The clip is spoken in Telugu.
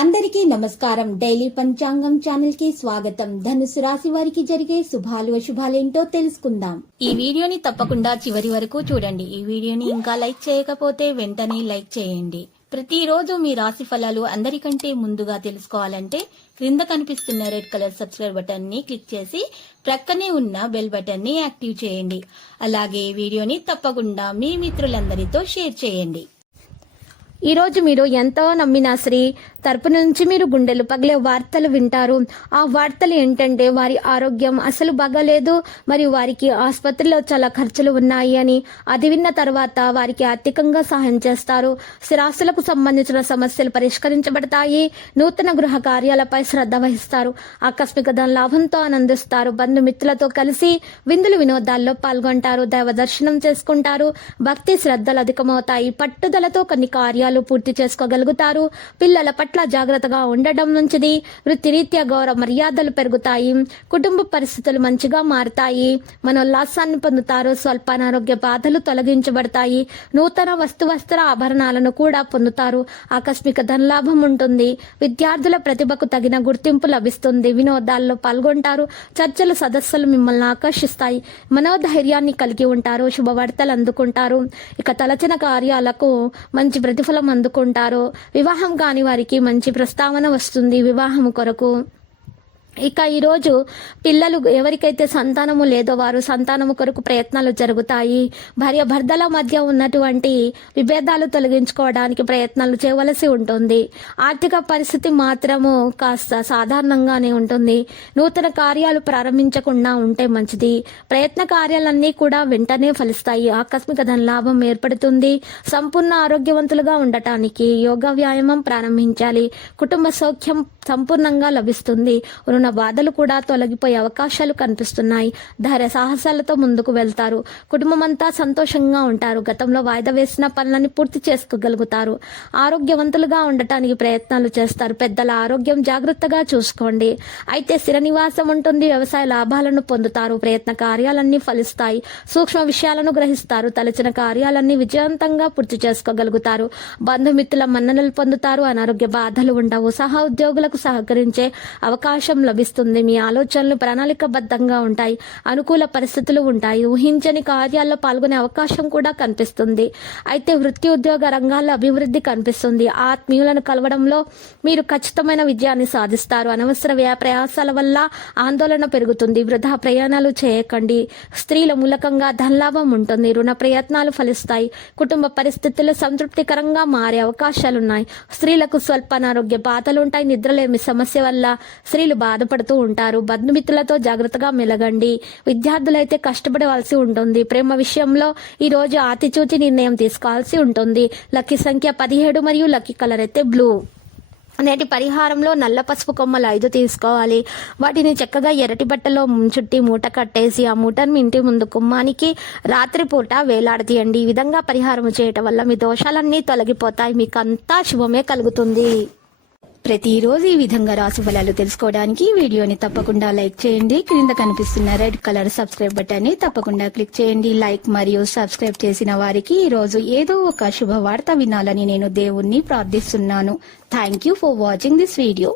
అందరికీ నమస్కారం. డైలీ పంచాంగం ఛానల్ కి స్వాగతం. ధనుసు రాశి వారికి జరిగే శుభాలు అశుభాలేంటో తెలుసుకుందాం. ఈ వీడియోని తప్పకుండా చివరి వరకు చూడండి. ఈ వీడియోని ఇంకా లైక్ చేయకపోతే వెంటనే లైక్ చేయండి. ప్రతిరోజు మీ రాశి ఫలాలు అందరికంటే ముందుగా తెలుసుకోవాలంటే క్రింద కనిపిస్తున్న రెడ్ కలర్ సబ్స్క్రైబ్ బటన్ ని క్లిక్ చేసి ప్రక్కనే ఉన్న బెల్ బటన్ ని యాక్టివ్ చేయండి. అలాగే వీడియోని తప్పకుండా మీ మిత్రులందరితో షేర్ చేయండి. ఈ రోజు మీరు ఎంతో నమ్మిన స్త్రీ తరపు నుంచి మీరు గుండెలు పగిలే వార్తలు వింటారు. ఆ వార్తలు ఏంటంటే వారి ఆరోగ్యం అసలు బాగాలేదు, మరియు వారికి ఆసుపత్రిలో చాలా ఖర్చులు ఉన్నాయి అని. అది విన్న తర్వాత వారికి ఆర్థికంగా సహాయం చేస్తారు. స్థిరాస్తులకు సంబంధించిన సమస్యలు పరిష్కరించబడతాయి. నూతన గృహ కార్యాలపై శ్రద్ధ వహిస్తారు. ఆకస్మిక ధన లాభంతో ఆనందిస్తారు. బంధుమిత్రులతో కలిసి విందులు వినోదాల్లో పాల్గొంటారు. దైవ దర్శనం చేసుకుంటారు. భక్తి శ్రద్ధలు అధికమవుతాయి. పట్టుదలతో కొన్ని కార్యాలు పూర్తి చేసుకోగలుగుతారు. పిల్లల పట్ల జాగ్రత్తగా ఉండడం మంచిది. వృత్తిరీత్యా గౌరవ మర్యాదలు పెరుగుతాయి. కుటుంబ పరిస్థితులు మంచిగా మారుతాయి. మనోల్లాసాన్ని పొందుతారు. స్వల్ప అనారోగ్య బాధలు తొలగించబడతాయి. నూతన వస్త్ర ఆభరణాలను కూడా పొందుతారు. ఆకస్మిక ధనలాభం ఉంటుంది. విద్యార్థుల ప్రతిభకు తగిన గుర్తింపు లభిస్తుంది. వినోదాల్లో పాల్గొంటారు. చర్చల సదస్సులు మిమ్మల్ని ఆకర్షిస్తాయి. మనోధైర్యాన్ని కలిగి ఉంటారు. శుభవార్తలు అందుకుంటారు. ఇక తలచిన కార్యాలకు మంచి ప్రతిఫలం అందుకుంటారు. వివాహం కాని వారికి మంచి ప్రస్తావన వస్తుంది వివాహం కొరకు. ఇక ఈరోజు పిల్లలు ఎవరికైతే సంతానము లేదో వారు సంతానము కొరకు ప్రయత్నాలు జరుగుతాయి. భార్య భర్తల మధ్య ఉన్నటువంటి విభేదాలు తొలగించుకోవడానికి ప్రయత్నాలు చేయవలసి ఉంటుంది. ఆర్థిక పరిస్థితి మాత్రము కాస్త సాధారణంగానే ఉంటుంది. నూతన కార్యాలు ప్రారంభించకుండా ఉంటే మంచిది. ప్రయత్న కార్యాలన్నీ కూడా వెంటనే ఫలిస్తాయి. ఆకస్మిక ధనలాభం ఏర్పడుతుంది. సంపూర్ణ ఆరోగ్యవంతులుగా ఉండటానికి యోగా వ్యాయామం ప్రారంభించాలి. కుటుంబ సౌఖ్యం సంపూర్ణంగా లభిస్తుంది. రుణ బాధలు కూడా తొలగిపోయే అవకాశాలు కనిపిస్తున్నాయి. ధైర్య సాహసాలతో ముందుకు వెళ్తారు. కుటుంబం అంతా సంతోషంగా ఉంటారు. గతంలో వాయిదా వేసిన పనులని పూర్తి చేసుకోగలుగుతారు. ఆరోగ్యవంతులుగా ఉండటానికి ప్రయత్నాలు చేస్తారు. పెద్దల ఆరోగ్యం జాగ్రత్తగా చూసుకోండి. అయితే స్థిర నివాసం ఉంటుంది. వ్యవసాయ లాభాలను పొందుతారు. ప్రయత్న కార్యాలన్నీ ఫలిస్తాయి. సూక్ష్మ విషయాలను గ్రహిస్తారు. తలచిన కార్యాలన్నీ విజయవంతంగా పూర్తి చేసుకోగలుగుతారు. బంధుమిత్రుల మన్ననలు పొందుతారు. అనారోగ్య బాధలు ఉండవు. సహా ఉద్యోగులకు సహకరించే అవకాశం లభిస్తుంది. మీ ఆలోచనలు ప్రణాళికబద్ధంగా ఉంటాయి. అనుకూల పరిస్థితులు ఉంటాయి. ఊహించని కార్యాల్లో పాల్గొనే అవకాశం కూడా కనిపిస్తుంది. అయితే వృత్తి ఉద్యోగ రంగాల్లో అభివృద్ధి కనిపిస్తుంది. ఆత్మీయులను కలవడంలో మీరు ఖచ్చితమైన విజయాన్ని సాధిస్తారు. అనవసర వ్యయ ప్రయాసాల వల్ల ఆందోళన పెరుగుతుంది. వృధా ప్రయాణాలు చేయకండి. స్త్రీల మూలకంగా ధనలాభం ఉంటుంది. రుణ ప్రయత్నాలు ఫలిస్తాయి. కుటుంబ పరిస్థితులు సంతృప్తికరంగా మారే అవకాశాలున్నాయి. స్త్రీలకు స్వల్ప అనారోగ్య బాధలు ఉంటాయి. నిద్రలేమి సమస్య వల్ల స్త్రీలు బాధపడుతూ ఉంటారు. బంధుమిత్రులతో జాగ్రత్తగా మెలగండి. విద్యార్థులైతే కష్టపడవలసి ఉంటుంది. ప్రేమ విషయంలో ఈ రోజు ఆచితూచి నిర్ణయం తీసుకోవాల్సి ఉంటుంది. లక్కీ సంఖ్య 17 మరియు లక్కీ కలర్ అయితే బ్లూ. నేటి పరిహారంలో నల్ల పసుపు కొమ్మలు 5 తీసుకోవాలి. వాటిని చక్కగా ఎర్రటి బట్టలో చుట్టి మూట కట్టేసి ఆ మూటను ఇంటి ముందు గుమ్మానికి రాత్రిపూట వేలాడతీయండి. ఈ విధంగా పరిహారం చేయటం వల్ల మీ దోషాలన్నీ తొలగిపోతాయి. మీకు అంతా శుభమే కలుగుతుంది. ప్రతిరోజు ఈ విధంగా రాశి ఫలాలు తెలుసుకోవడానికి వీడియోని తప్పకుండా లైక్ చేయండి. క్రింద కనిపిస్తున్న రెడ్ కలర్ సబ్స్క్రైబ్ బటన్ ని తప్పకుండా క్లిక్ చేయండి. లైక్ మరియు సబ్స్క్రైబ్ చేసిన వారికి ఈ రోజు ఏదో ఒక శుభవార్త వినాలని నేను దేవుణ్ణి ప్రార్థిస్తున్నాను. Thank you for watching this video.